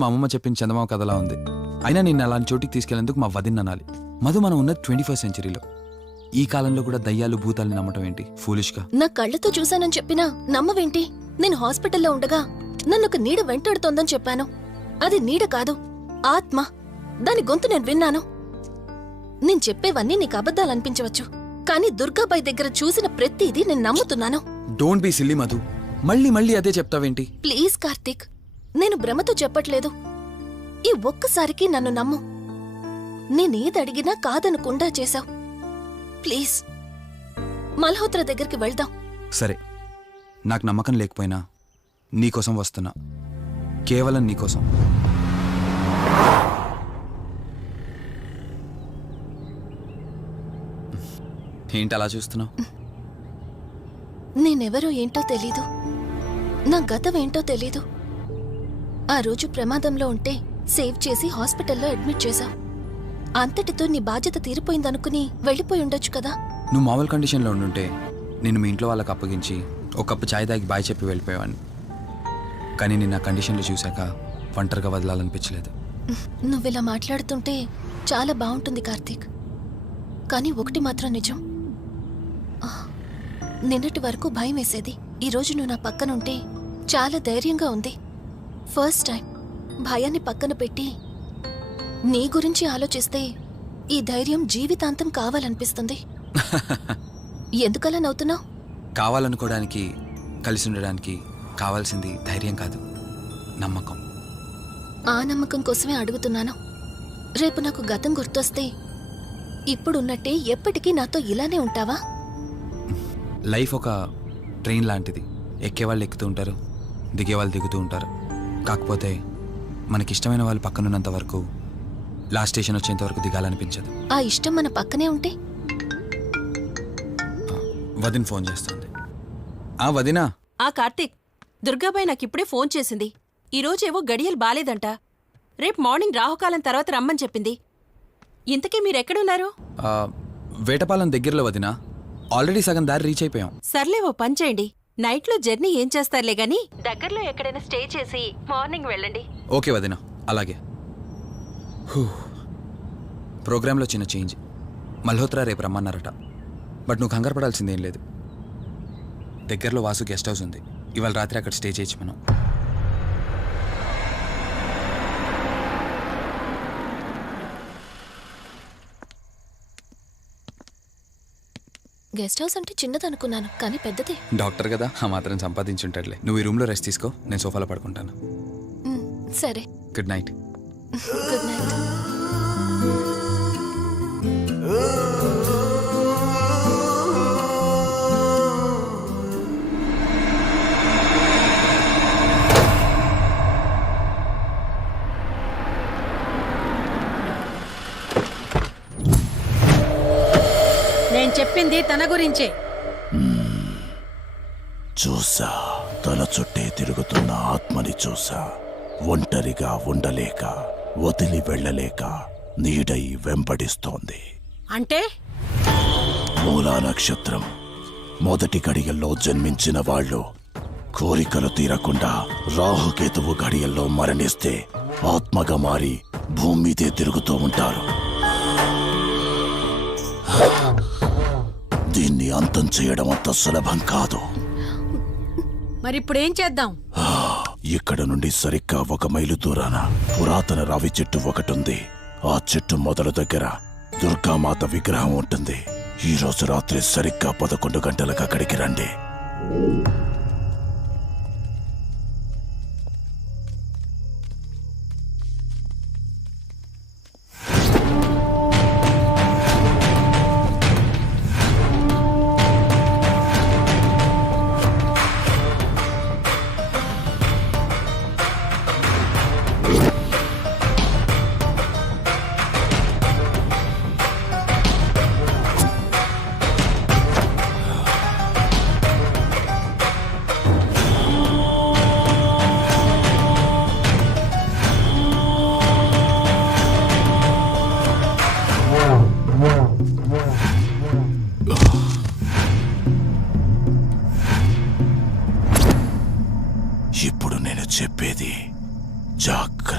మా అమ్మమ్మ చెప్పిన చందమామ కథలా ఉంది. అయినా నిన్ను అలాంటి చోటికి తీసుకెళ్లేందుకు మా వదిన అనాలి. మధు, మనం ఉన్నది 21st సెంచరీలో. ఈ కాలంలో కూడా దయ్యాలు భూతాల్ని నమ్మటం ఏంటి ఫూలిష్గా? నా కళ్ళతో చూశానని చెప్పినా నమ్మవేంటి? నేను హాస్పిటల్లో ఉండగా నన్ను ఒక నీడ వెంటాడుతోందని చెప్పాను. అది నీడ కాదు, ఆత్మ. దాని గొంతు నేను విన్నాను. నేను చెప్పేవన్నీ నీకు అబద్ధాలనిపించవచ్చు, కానీ దుర్గాబాయ్ దగ్గర చూసిన ప్రతిదీ నేను నమ్ముతున్నాను. డోంట్ బీ సిల్లీ మధు, మళ్ళీ మళ్ళీ అదే చెప్తావేంటి? ప్లీజ్ కార్తీక్, నేను భ్రమతో చెప్పట్లేదు. ఈ ఒక్కసారికి నన్ను నమ్ము. నేనేది అడిగినా కాదనకుండా చేశావు. ప్లీజ్, మల్హోత్రా దగ్గరికి వెళ్దాం. సరే, నాకు నమ్మకం లేకపోయినా నీకోసం వస్తున్నా, కేవలం నీకోసం. ఏంటి అలా చూస్తున్నావు? నేనెవరో ఏంటో తెలీదు, నా గతం ఏంటో తెలీదు. ఆ రోజు ప్రమాదంలో ఉంటే సేవ్ చేసి హాస్పిటల్లో అడ్మిట్ చేశావు. అంతటితో నీ బాధ్యత తీరిపోయిందనుకుని వెళ్ళిపోయి ఉండొచ్చు కదా. నువ్వు మామూలు కండిషన్లో ఉండుంటే నేను మీ ఇంట్లో వాళ్ళకి అప్పగించి ఒక కప్పు చాయ్ తాగి బాయ్ చెప్పి వెళ్ళిపోయేవాడిని. కానీ నేను నా కండిషన్లో చూశాక ఒంటరిగా వదలాలనిపించలేదు. నువ్విలా మాట్లాడుతుంటే చాలా బాగుంటుంది కార్తీక్, కానీ ఒకటి మాత్రం నిజం. నిన్నటి వరకు భయం వేసేది, ఈరోజు నువ్వు నా పక్కనుంటే చాలా ధైర్యంగా ఉంది. ఫస్ట్ టైం భయాన్ని పక్కన పెట్టి నీ గురించి ఆలోచిస్తే ఈ ధైర్యం జీవితాంతం కావాలనిపిస్తుంది. ఎందుకలా నవ్వుతున్నావు? కావాలనుకోవడానికి, కలిసి ఉండడానికి కావాల్సింది ధైర్యం కాదు, నమ్మకం. ఆ నమ్మకం కోసమే అడుగుతున్నాను. రేపు నాకు గతం గుర్తొస్తే ఇప్పుడున్నట్టే ఎప్పటికీ నాతో ఇలానే ఉంటావా? లైఫ్ ఒక ట్రైన్ లాంటిది. ఎక్కేవాళ్ళు ఎక్కుతూ ఉంటారు, దిగేవాళ్ళు దిగుతూ ఉంటారు. కాకపోతే మనకిష్టమైన వాళ్ళు పక్కనున్నంత వరకు, లాస్ట్ స్టేషన్ వచ్చేంత వరకు దిగాలనిపించదు. ఆ ఇష్టం మన పక్కనే ఉంటే? వదిన ఫోన్ చేస్తుంది. వదినా. కార్తీక్, దుర్గాబాయ్ నాకిప్పుడే ఫోన్ చేసింది. ఈరోజేవో గడియలు బాలేదంట. రేపు మార్నింగ్ రాహుకాలం తర్వాత రమ్మని చెప్పింది. ఇంతకీ మీరెక్కడున్నారు? వేటపాలెం దగ్గరలో వదినా. ఆల్రెడీ సగం దారి రీచ్ అయిపోయాం. సర్లే, ఓ పని చేయండి. నైట్లో జర్నీ ఏం చేస్తారులే గాని దగ్గరలో ఎక్కడైనా స్టే చేసి మార్నింగ్ వెళ్ళండి. ఓకే వదినా, అలాగే. ప్రోగ్రాంలో చిన్న చేంజ్. మల్హోత్రా రేపు రమ్మన్నారట. బట్ నువ్వు కంగారు పడాల్సిందేం లేదు. దగ్గరలో వాసు గెస్ట్ హౌస్ ఉంది. ఇవాళ రాత్రి అక్కడ స్టే చేయొచ్చు మనం. గెస్ట్ హౌస్ అంటే చిన్నదనుకున్నాను, కానీ పెద్దదే. డాక్టర్ కదా, ఆ మాత్రం సంపాదించుంటాడులే. నువ్వు ఈ రూమ్లో రెస్ట్ తీసుకో, నేను సోఫాలో పడుకుంటాను. సరే, గుడ్ నైట్. Good night. నేను చెప్పింది తన గురించే. చూసా, తల చుట్టే తిరుగుతున్న ఆత్మని చూసా. ఒంటరిగా ఉండలేక, వదిలి వెళ్ళలేక నీడై వెంబడిస్తోంది. అంటే మూలా నక్షత్రం మొదటి గడియల్లో జన్మించిన వాళ్ళు కోరికలు తీరకుండా రాహుకేతువు గడియల్లో మరణిస్తే ఆత్మగా మారి భూమి మీదే తిరుగుతూ ఉంటారు. దీన్ని అంతం చేయడం అంత సులభం కాదు. మరిప్పుడేం చేద్దాం? ఇక్కడ నుండి సరిగ్గా 1 మైలు దూరాన పురాతన రావి చెట్టు ఒకటుంది. ఆ చెట్టు మొదల దగ్గర దుర్గామాత విగ్రహం ఉంటుంది. ఈ రోజు రాత్రి సరిగ్గా 11 గంటలకు అక్కడికి రండి.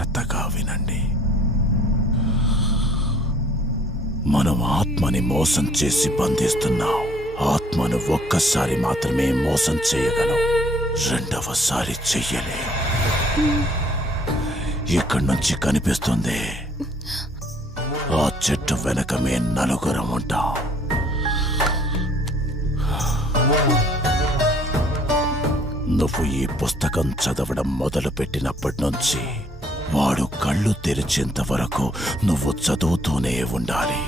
జాగ్రత్తగా వినండి. మనం ఆత్మని మోసం చేసి బంధిస్తున్నాం. ఆత్మను ఒక్కసారి మాత్రమే మోసం చేయగలం, రెండవసారి చెయ్యలేం. ఇక్కడి నుంచి కనిపిస్తుంది, ఆ చెట్టు వెనకమే నలుగురం ఉంటాం. నువ్వు ఈ పుస్తకం చదవడం మొదలుపెట్టినప్పటి నుంచి వాడు కళ్ళు తెరిచేంత వరకు నువ్వు చదువుతూనే ఉండాలి.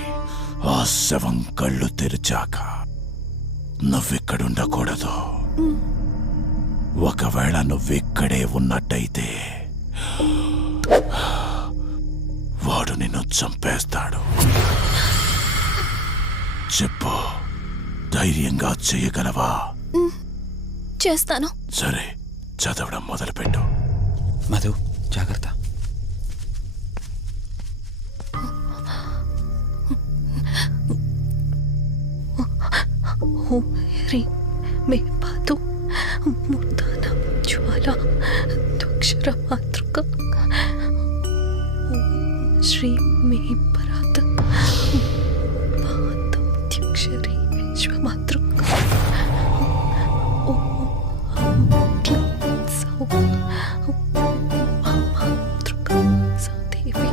ఆ శవం కళ్ళు తెరిచాక నువ్విక్కడుండకూడదు. ఒకవేళ నువ్విక్కడే ఉన్నట్టయితే వాడు నిన్ను చంపేస్తాడు. చెప్పు, ధైర్యంగా చేయగలవా? చేస్తాను. సరే, చదవడం మొదలుపెట్టు. మధు, జాగ్రత్త. రీ మే పాదు మూర్ధన జ్వాల దుక్షర మాతృక శ్రీ మే పరాత పాదం త్యక్షరి విశ్వమాతృక మాతృక సదేవి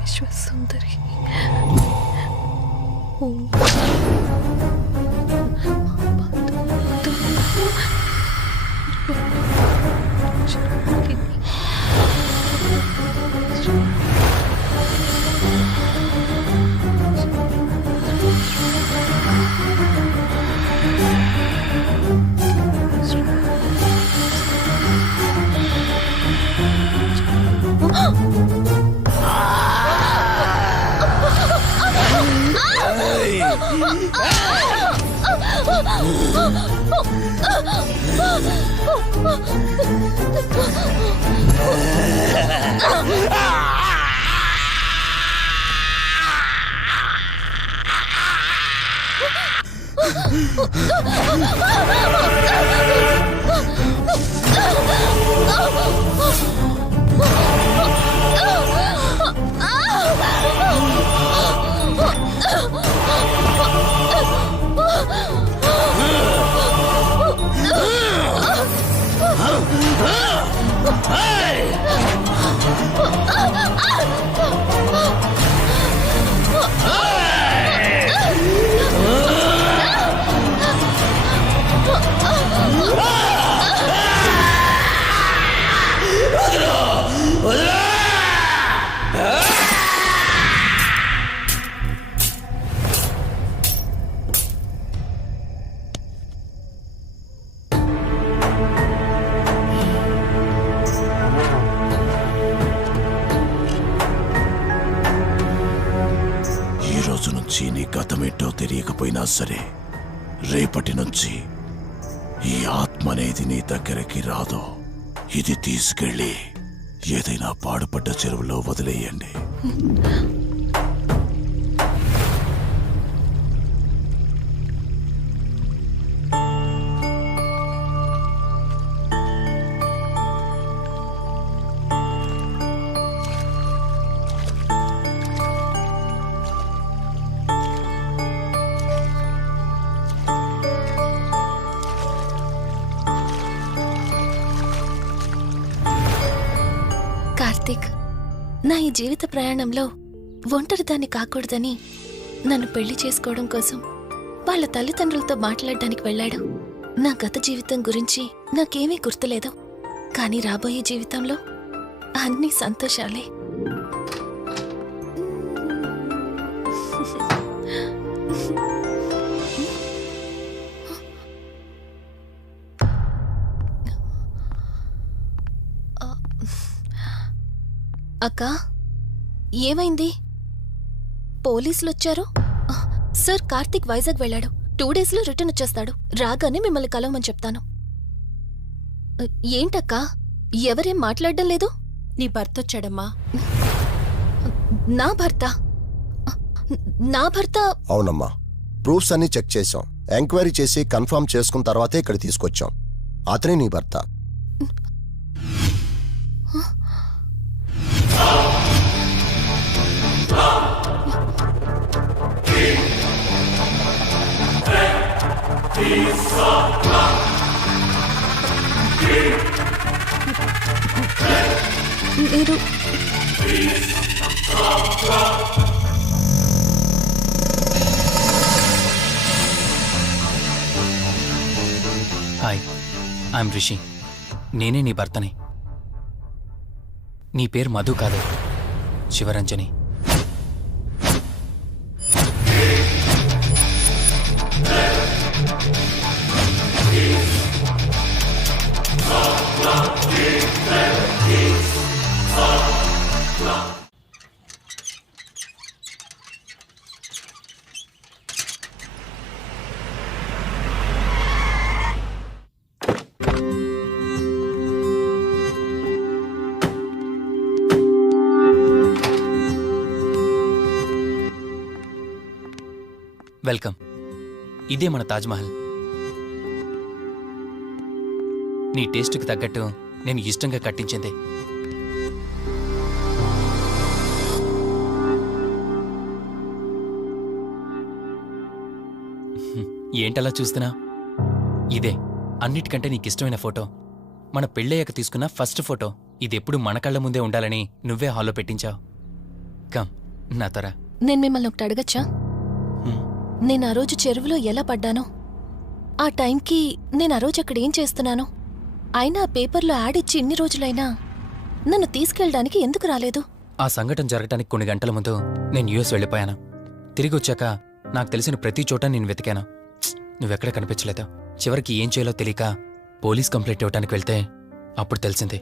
విశ్వసుందరి నీ గతమేంటో తెలియకపోయినా సరే, రేపటి నుంచి ఈ ఆత్మ అనేది నీ దగ్గరికి రాదు. ఇది తీసుకెళ్ళి ఏదైనా పాడుపడ్డ చెరువులో వదిలేయండి. కార్తీక్, నా ఈ జీవిత ప్రయాణంలో ఒంటరిదాన్ని కాకూడదని నన్ను పెళ్లి చేసుకోవడం కోసం వాళ్ళ తల్లిదండ్రులతో మాట్లాడడానికి వెళ్ళాడు. నా గత జీవితం గురించి నాకేమీ గుర్తులేదు, కానీ రాబోయే జీవితంలో అన్ని సంతోషాలే. అక్కా, ఏమైంది? పోలీసులొచ్చారు. సార్, కార్తీక్ వైజాగ్ వెళ్ళాడు. 2 డేస్లో రిటర్న్ వచ్చేస్తాడు. రాగానే మిమ్మల్ని కలవమని చెప్తాను. ఏంటక్కా, ఎవరేం మాట్లాడడం లేదు? నీ భర్తొచ్చాడమ్మా. నా భర్త? నా భర్త అవునమ్మా, ప్రూఫ్స్ అన్ని చెక్ చేశాం. ఎంక్వైరీ చేసి కన్ఫర్మ్ చేసుకున్న తర్వాతే ఇక్కడ తీసుకొచ్చాం. అతనే నీ భర్త. మీరు హాయ్, ఐఎమ్ రిషి. నేనే నీ భర్తని. నీ పేరు మధు కాదు, శివరంజని. వెల్కమ్. ఇదే మన తాజ్మహల్. నీ టేస్ట్కి తగ్గట్టు నేను ఇష్టంగా కట్టించింది. ఏంటలా చూస్తున్నా? ఇదే అన్నిటికంటే నీకిష్టమైన ఫోటో. మన పెళ్ళయ్యాక తీసుకున్న ఫస్ట్ ఫోటో. ఇదెప్పుడు మన కళ్ళ ముందే ఉండాలని నువ్వే హాల్లో పెట్టించావు. కమ్ నా తర. నేను మిమ్మల్ని ఒకటి అడగచ్చా? నేను ఆ రోజు చెరువులో ఎలా పడ్డానో, ఆ టైంకి నేను ఆ రోజు అక్కడ ఏం చేస్తున్నానో, అయినా ఆ పేపర్లో యాడ్ ఇచ్చి ఇన్ని రోజులైనా నన్ను తీసుకెళ్ళడానికి ఎందుకు రాలేదు? ఆ సంఘటన జరగటానికి కొన్ని గంటల ముందు నేను యుఎస్ వెళ్ళిపోయాను. తిరిగి వచ్చాక నాకు తెలిసిన ప్రతి చోట నేను వెతికాను. నువ్వెక్కడ కనిపించలేదు. చివరికి ఏం చేయాలో తెలియక పోలీస్ కంప్లైంట్ ఇవ్వడానికి వెళ్తే అప్పుడు తెలిసింది